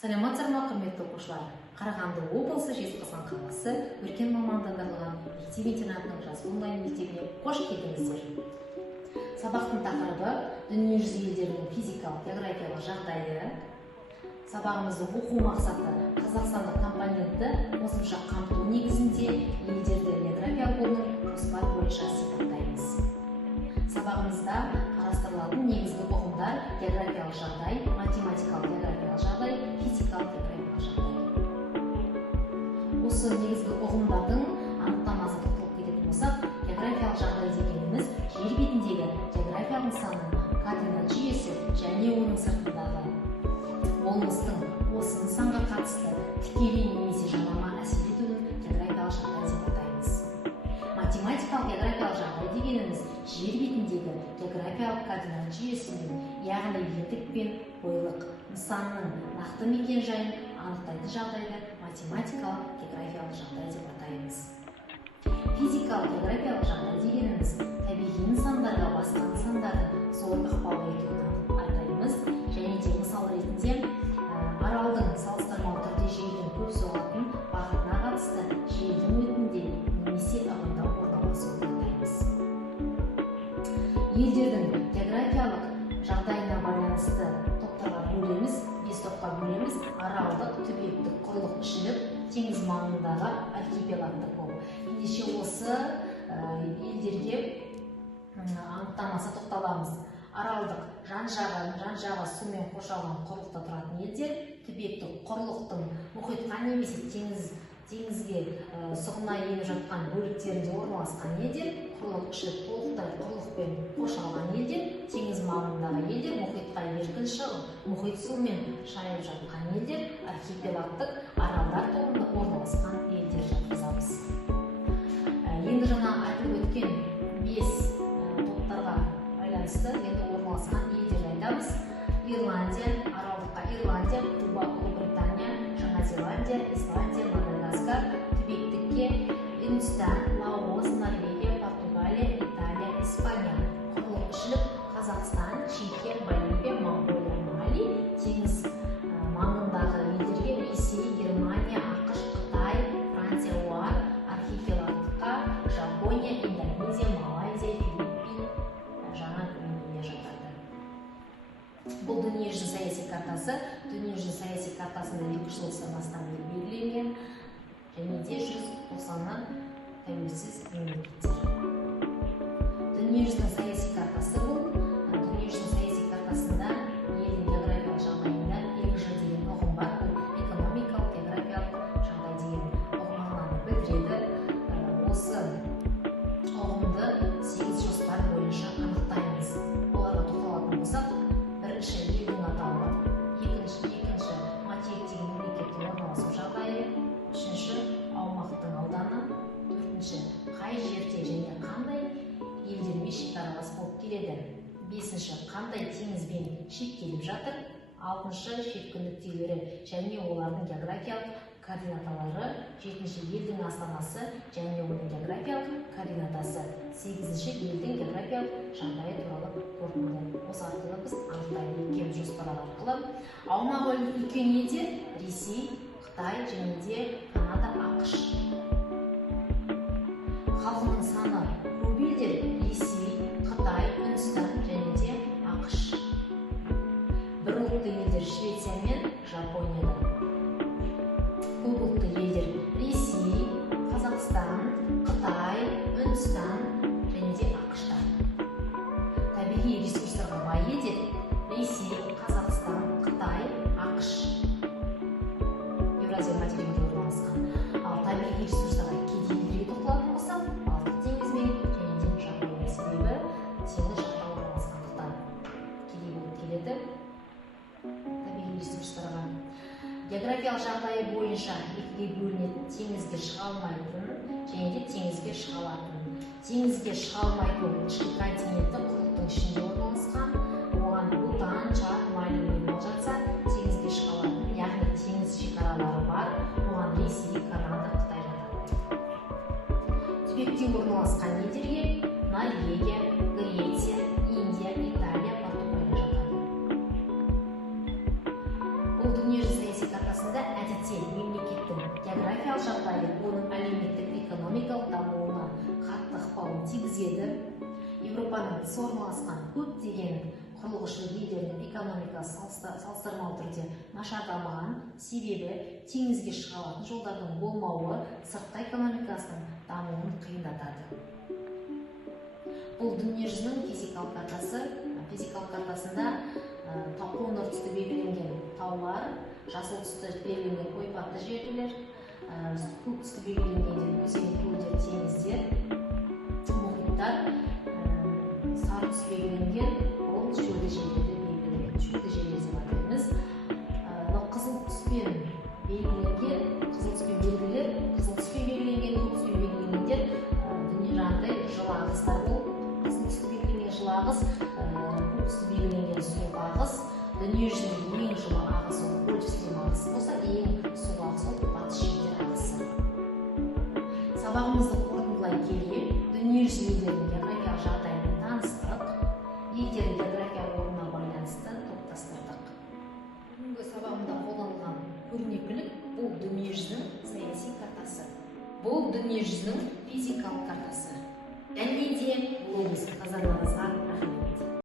Саламатсыздар ма, құрметті оқушылар? Қарағанды облысы Жезқазған қаласы Өркен мамандандырылған мектеп-интернатының жазғы онлайн мектебіне қош келдіңіздер. Сабақтың тақырыбы дүниежүзі елдерінің физикалық, географиялық жағдайы. Сабағымыздың оқу мақсаты қазақстандық компонентті қосымша қамту негізінде елдерді географиялық орнын жоспар бойынша сипаттаймыз. Сабағымызда қарастырылатын негізгі ұғымдар географиялық жағдай, математикалық географиялық жағдай, физикалық географиялық жағдай. Осы негізгі ұғымдардың анықтамасын тоқталып кететін болсақ, географиялық жағдай дегеніміз жер бетіндегі географиялық нысанның координат жүйесі және оның сыртындағы болмыстың осы нысанға қатысты тікелей немесе жанама әсер етуін географиялық жағдай деп атаймыз. Математикалық географиялық жағдай дегеніміз жер бетіндегі географиялық координат жүйесімен, яғни ендік пен бойлық нысанның нақты мекен-жайын анықтайтын жағдайды математикалық географиялық жағдай деп атаймыз. Физикалық географиялық жағдай дегеніміз табиғи нысандарға басқа нысандардың зор ықпал етуін атаймыз, және де мысал ретінде аралдың салыстырмалы түрде желдің көп соғатын бағытына қатысты желдің өтінде немесе ығында орналасуын атаймыз. Елдердің географиялық жағдайына байланысты топтарға бөлеміз, 5 топқа бөлеміз: аралдық, түбектік, құрлық, ішілік, теңіз маңындағы архипелагдық болып. Ендеше осы елдерге анықтамасы тоқталамыз. Аралдық жан-жағы сумен қоршалған құрлықта тұратын елдер, түбектік құрлықтың мұхитқа немесе теңізге сұғына еніп жатқан бөліктерінде орналасқан елдер, құрлық ішілік толықтай құрлықпен қоршалған елдер, теңіз маңындағы елдер, мұхитқа еркін шығып, мұхит суымен шайылып жатқан елдер, архипелагдық аралдар тобында орналасқан елдер жатқызамыз. Енді жаңа айтылып өткен 5 топтарға байланысты енді орналасқан елдерді айтамыз. Ирландия, аралдыққа Ирландия, Куба, Ұлыбритания, Жаңа Зеландия, Исландия, Мадагаскар, түбектікке Үндістан, Лаос, Норвегия, Португалия, Италия, Испания, құрлық ішілік Қазақстан, Чехия, Боливия, Монғолия, Мали, теңіз маңындағы елдерге Ресей, Германия, ақш, Қытай, Франция, ОАР, архипелагдыққа Жапония, Индонезия, Малайзия, Филиппин, Жаңа Гвинея жатады. Бұл дүниежүзі саяси картасы. Дүниежүзі саяси картасында 2 жыл санасынан бері белгіленген және де 190-нан тәуелсіз мемлекеттер. Дүниежүзінің саяси картасы бұл. Дүниежүзінің саяси картасында елдің географиялық жағдайында белгілі деген ұғым бар. Бұл экономикалық географиялық жағдай деген ұғымнан білдіреді. Осы ұғымды 8 жоспар бойынша анықтаймыз. Оларға тоқталатын болсақ, бірінші елдің атауы, екінші материктегі мемлекеттің орналасу жағдайы, үшінші аумақтың ауданы, төртінші қай жерде және қандай елдермен шекаралас болып келеді, бесінші қандай теңізбен шектеліп жатыр, алтыншы шеткі нүктелері және олардың географиялық координаталары, жетінші елдің астанасы және оның географиялық координатасы, сегізінші елдің географиялық жағдайы туралы қорытынды. Осы арқылы біз анықтайтын кем жоспарлар арқылы аумағы үлкен елдер Ресей, Қытай және де Канада, ақш. Халқының саны көп елдер Ресей, Қытай, Үндістан және де ақш. Бір ұлтты елдер Швеция мен Жапонияда. Көп ұлтты елдер Ресей, Қазақстан, Қытай, Үндістан және де ақш-та. Табиғи ресурстарға бай елдер Ресей, Қазақстан, Қытай, ақш. Еуразия материгінде орналасқан. Ал табиғи ресурстарға кедейлерге тоқталатын болсақ, Балтық теңізімен және де Жапония, себебі теңіз жақта орналасқандықтан кедей болып келеді табиғи ресурстарға. Географиялық жағдайы бойынша екіге бөлінетін теңізге шыға алмайтын және де теңізге шыға алатын. Теңізге шыға алмайтын ішкі континенті құрлықтың ішінде орналасқан, оған Бутан, Чад, Мали алып жатса, теңізге шыға алатын, яғни теңіз шекаралары бар, оған Ресей, Канада, Қытай жатады. Түбекте орналасқан елдерге Норвегия, Греция, Индия, Италия, Португалия жатады. Бұл дүниежүзі саяси картасында әдетте мемлекеттің географиялық жағдайы оның әлеуметтік экономикалық дамуына қатты ықпалын тигізеді. Европаның тыс орналасқан көптеген құрылғышы елдердің экономикасы салыстырмалы түрде нашар дамыған, себебі теңізге шыға алатын жолдардың болмауы сыртқы экономикасының дамуын қиындатады. Бұл дүниежүзінің физикалық картасы. Физикалық картасында қоңыр түсті белгіленген таулар, жасыл түсті белгіленген ойпатты жерлер, көк түсті белгіленген өзен, көлдер, теңіздер, мұхиттар, сары түсті белгіленген ол шөлді жерлерді белгілеген, шөлді жерлер деп атаймыз. Қызыл түспен белгіленген, қызыл түспен белгілер, қызыл түспен белгіленген, көк түспен белгіленгендер дүние жағдай жылы ағыстар болып, қызыл түсті белгіленген жылы ағыс, көк түсті белгіленген суық ағыс, дүние жүзінде ең жылы ағыс ол Польшстрим ағысы болса, ең суық ағыс ол батыс желдер ағысы. Сабағымызды қорытындылай келе, дүние жүзі елдерінің географиялық жағдайымен таныстық, елдердің географиялық орнына байланысты топтастырдық. Бүгінгі сабағымда қолданылған көрнекілік бұл дүние жүзінің саяси картасы. Бұл дүние жүзінің физикалық картасы. Және де глобус. Назарларыңызға рахмет.